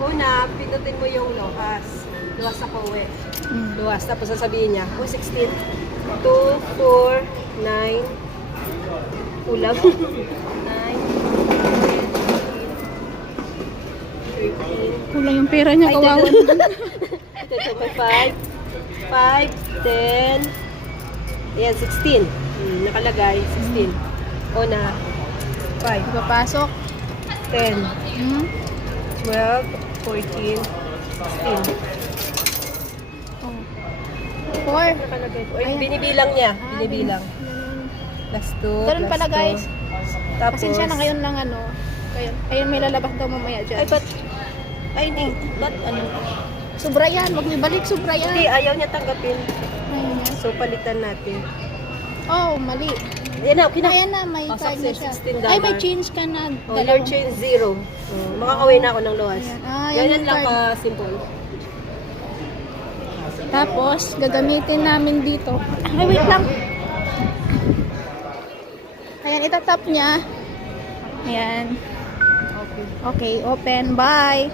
Una, pindutin mo yung luwas. Luwas sa pauwi. Luwas. Tapos sasabihin niya, 16. 2, 4, 9. Kulang. 9, 13. Kulang yung pera niya, kawawa. Ito, 5. 5, 10. Ayan, 16. Nakalagay, 16. Una, 5. Papasok. 10. Hmm? 12, 14, 16. Oh. 4. Nakalagay po. Ay, Ayan. binibilang niya. Binibilang. Plus 2, Ganun plus pala, 2. guys. Tapos, Pasensya na ngayon lang ano. Ayun, may lalabas daw mamaya dyan. Ay, ba't? Ay, hindi. Ba't ano? Sobra yan. Huwag niyo balik. Sobra yan. Hindi, ayaw niya tanggapin. Ayun yan. So, palitan natin. Oh, mali. Yan na, okay na. Ayan na, may Oh, card na success, siya. $16. Ay, may change ka na. Oh, your change 0. Makakawin na ako ng luwas. Ayan. Yan Ganyan yung lang card. ka-simple. Tapos, gagamitin namin dito. Ay, wait lang. Ayan, itatap niya. Ayan. Okay. Okay, open. Bye.